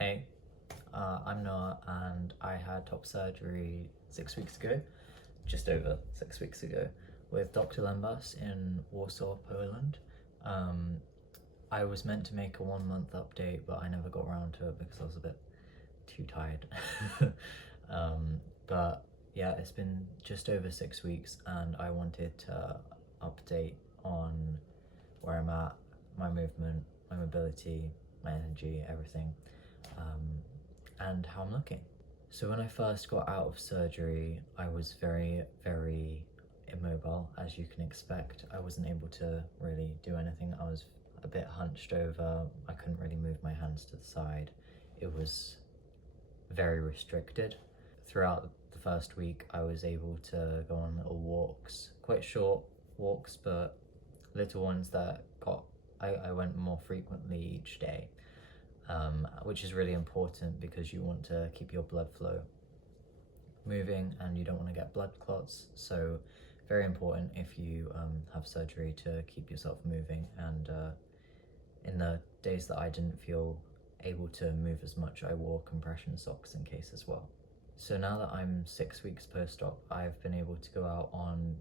Hey, I'm Noah, and I had top surgery 6 weeks ago, just over 6 weeks ago, with Dr. Lembas in Warsaw, Poland. Um, I was meant to make a 1 month update, but I never got around to it because I was a bit too tired. But yeah, it's been just over 6 weeks, and I wanted to update on where I'm at, my movement, my mobility, my energy, everything. And how I'm looking. So when I first got out of surgery, I was very, very immobile, as you can expect. I wasn't able to really do anything. I was a bit hunched over. I couldn't really move my hands to the side. It was very restricted. Throughout the first week, I was able to go on little walks, quite short walks, but little ones that I went more frequently each day. Which is really important because you want to keep your blood flow moving and you don't want to get blood clots. So very important if you have surgery to keep yourself moving. And in the days that I didn't feel able to move as much, I wore compression socks in case as well. So now that I'm 6 weeks post-op, I've been able to go out on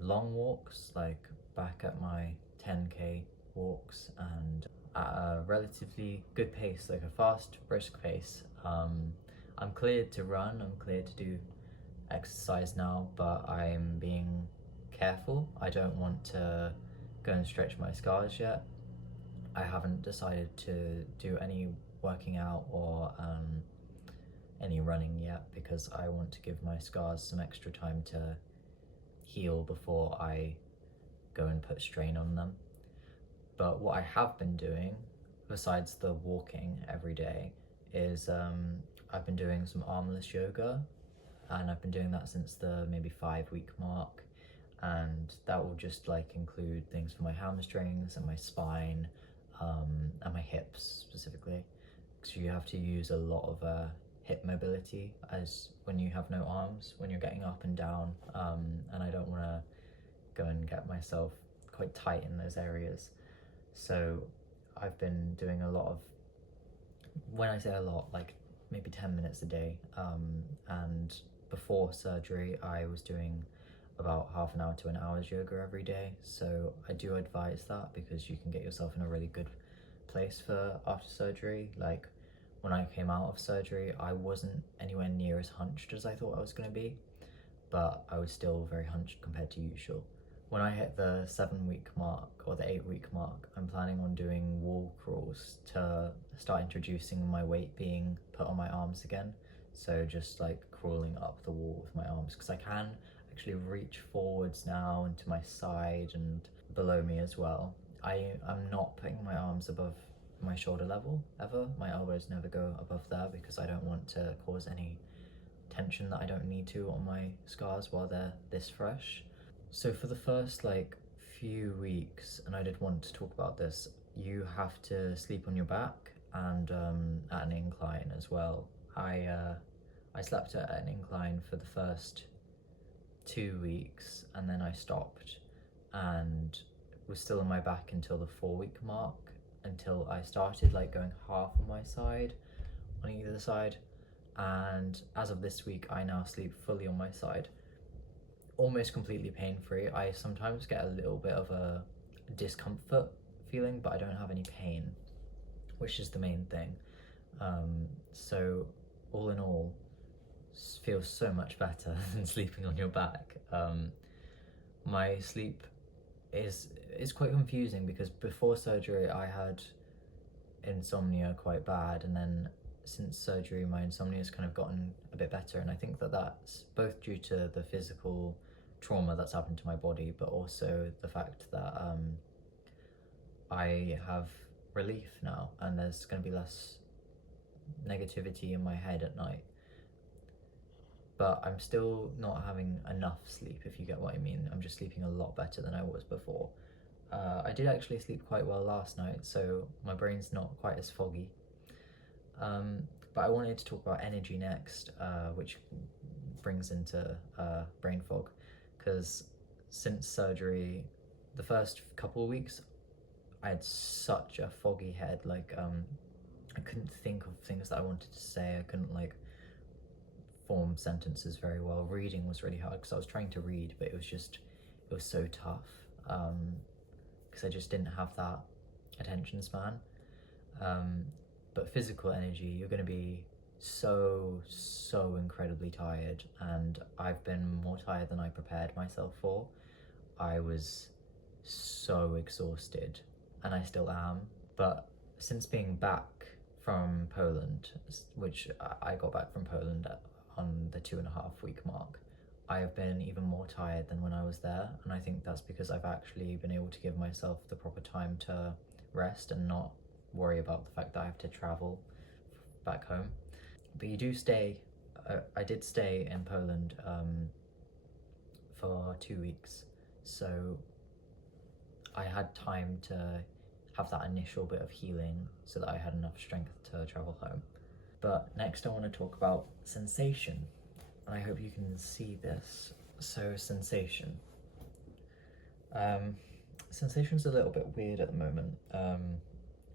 long walks, like back at my 10k walks, and at a relatively good pace, like a fast, brisk pace. I'm cleared to run, I'm cleared to do exercise now, but I'm being careful. I don't want to go and stretch my scars yet. I haven't decided to do any working out or any running yet because I want to give my scars some extra time to heal before I go and put strain on them. But what I have been doing, besides the walking every day, is I've been doing some armless yoga, and I've been doing that since the maybe 5 week mark, and that will just like include things for my hamstrings and my spine, and my hips specifically, because you have to use a lot of hip mobility as when you have no arms, when you're getting up and down, and I don't want to go and get myself quite tight in those areas. So I've been doing a lot of, when I say a lot, like maybe 10 minutes a day, and before surgery I was doing about half an hour to an hour's yoga every day. So I do advise that because you can get yourself in a really good place for after surgery. Like when I came out of surgery, I wasn't anywhere near as hunched as I thought I was going to be, but I was still very hunched compared to usual. When I hit the 7 week mark or the 8 week mark, I'm planning on doing wall crawls to start introducing my weight being put on my arms again. So just like crawling up the wall with my arms, because I can actually reach forwards now and to my side and below me as well. I'm not putting my arms above my shoulder level ever. My elbows never go above there because I don't want to cause any tension that I don't need to on my scars while they're this fresh. So for the first like few weeks, and I did want to talk about this, you have to sleep on your back and at an incline as well. I slept at an incline for the first 2 weeks and then I stopped and was still on my back until the 4 week mark, until I started like going half on my side on either side, and as of this week I now sleep fully on my side, almost completely pain-free. I sometimes get a little bit of a discomfort feeling, but I don't have any pain, which is the main thing. So all in all, feels so much better than sleeping on your back. My sleep is quite confusing because before surgery I had insomnia quite bad, and then since surgery my insomnia has kind of gotten a bit better, and I think that that's both due to the physical trauma that's happened to my body, but also the fact that I have relief now and there's going to be less negativity in my head at night. But I'm still not having enough sleep, if you get what I mean. I'm just sleeping a lot better than I was before. I did actually sleep quite well last night, so my brain's not quite as foggy. But I wanted to talk about energy next, which brings into brain fog, because since surgery, the first couple of weeks, I had such a foggy head. Like, I couldn't think of things that I wanted to say. I couldn't like form sentences very well. Reading was really hard because I was trying to read, but it was so tough because I just didn't have that attention span. But physical energy, you're going to be so incredibly tired, and I've been more tired than I prepared myself for. I was so exhausted, and I still am. But since being back from Poland, which I got back from Poland on the 2.5 week mark, I have been even more tired than when I was there, and I think that's because I've actually been able to give myself the proper time to rest and not worry about the fact that I have to travel back home. But you do stay, I did stay in Poland for 2 weeks, so I had time to have that initial bit of healing so that I had enough strength to travel home. But next I want to talk about sensation, and I hope you can see this. So sensation. Sensation's a little bit weird at the moment.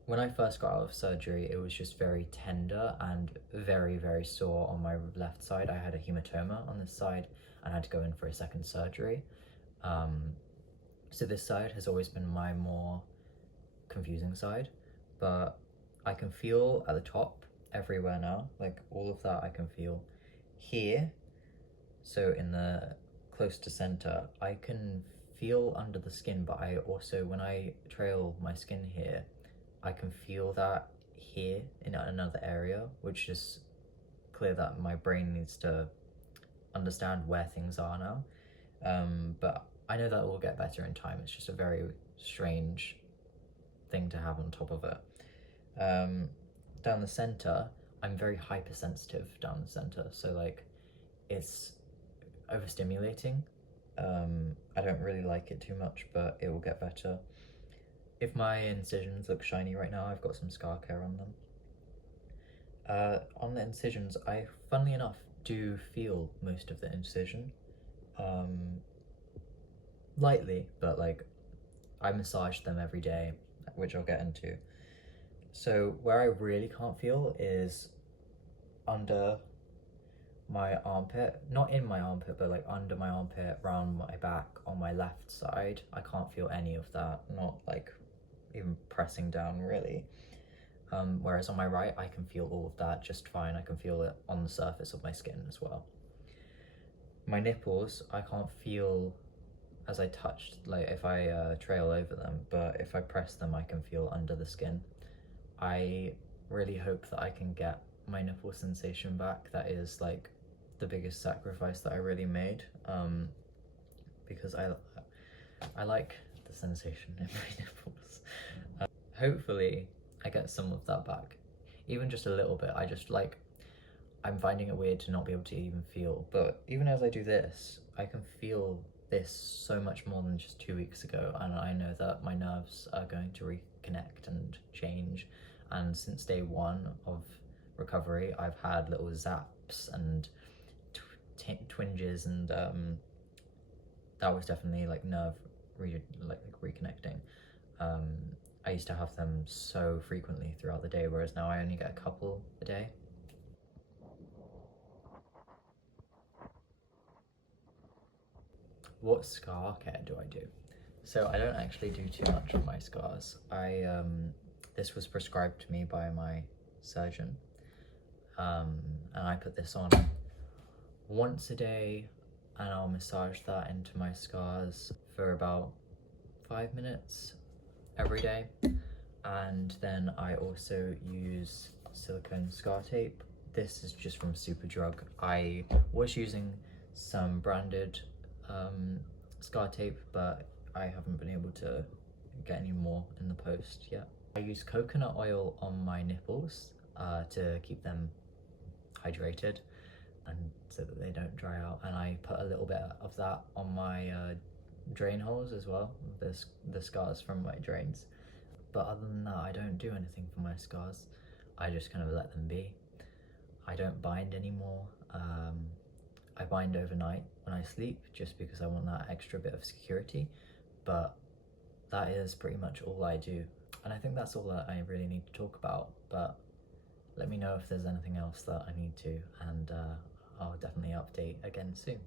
When I first got out of surgery, it was just very tender and very sore on my left side. I had a hematoma on this side and I had to go in for a second surgery. So this side has always been my more confusing side, but I can feel at the top everywhere now, like all of that I can feel here. So in the close to center, I can feel under the skin, but I also, when I trail my skin here, I can feel that here in another area, which is clear that my brain needs to understand where things are now. But I know that will get better in time. It's just a very strange thing to have on top of it. Down the center, I'm very hypersensitive down the center, so like it's overstimulating. I don't really like it too much, but it will get better. If my incisions look shiny right now, I've got some scar care on them. On the incisions, I, funnily enough, do feel most of the incision. Lightly, but like I massage them every day, which I'll get into. So where I really can't feel is under my armpit, not in my armpit, but like under my armpit, around my back, on my left side. I can't feel any of that, not like even pressing down really. Whereas on my right, I can feel all of that just fine. I can feel it on the surface of my skin as well. My nipples, I can't feel as I touched, like if I trail over them, but if I press them, I can feel under the skin. I really hope that I can get my nipple sensation back. That is like the biggest sacrifice that I really made, because I like the sensation in my nipples. Hopefully I get some of that back, even just a little bit. I'm finding it weird to not be able to even feel, but even as I do this, I can feel this so much more than just 2 weeks ago, and I know that my nerves are going to reconnect and change. And since day one of recovery, I've had little zaps and twinges, and that was definitely like nerve reconnecting. I used to have them so frequently throughout the day, whereas now I only get a couple a day. What scar care do I do? So I don't actually do too much on my scars. This was prescribed to me by my surgeon, and I put this on once a day, and I'll massage that into my scars for about 5 minutes every day. And then I also use silicone scar tape. This is just from Superdrug. I was using some branded scar tape, but I haven't been able to get any more in the post yet. I use coconut oil on my nipples to keep them hydrated and so that they don't dry out, and I put a little bit of that on my drain holes as well, the scars from my drains. But other than that, I don't do anything for my scars. I just kind of let them be. I don't bind anymore. I bind overnight when I sleep just because I want that extra bit of security, but that is pretty much all I do. And I think that's all that I really need to talk about. But let me know if there's anything else that I need to, and I'll definitely update again soon.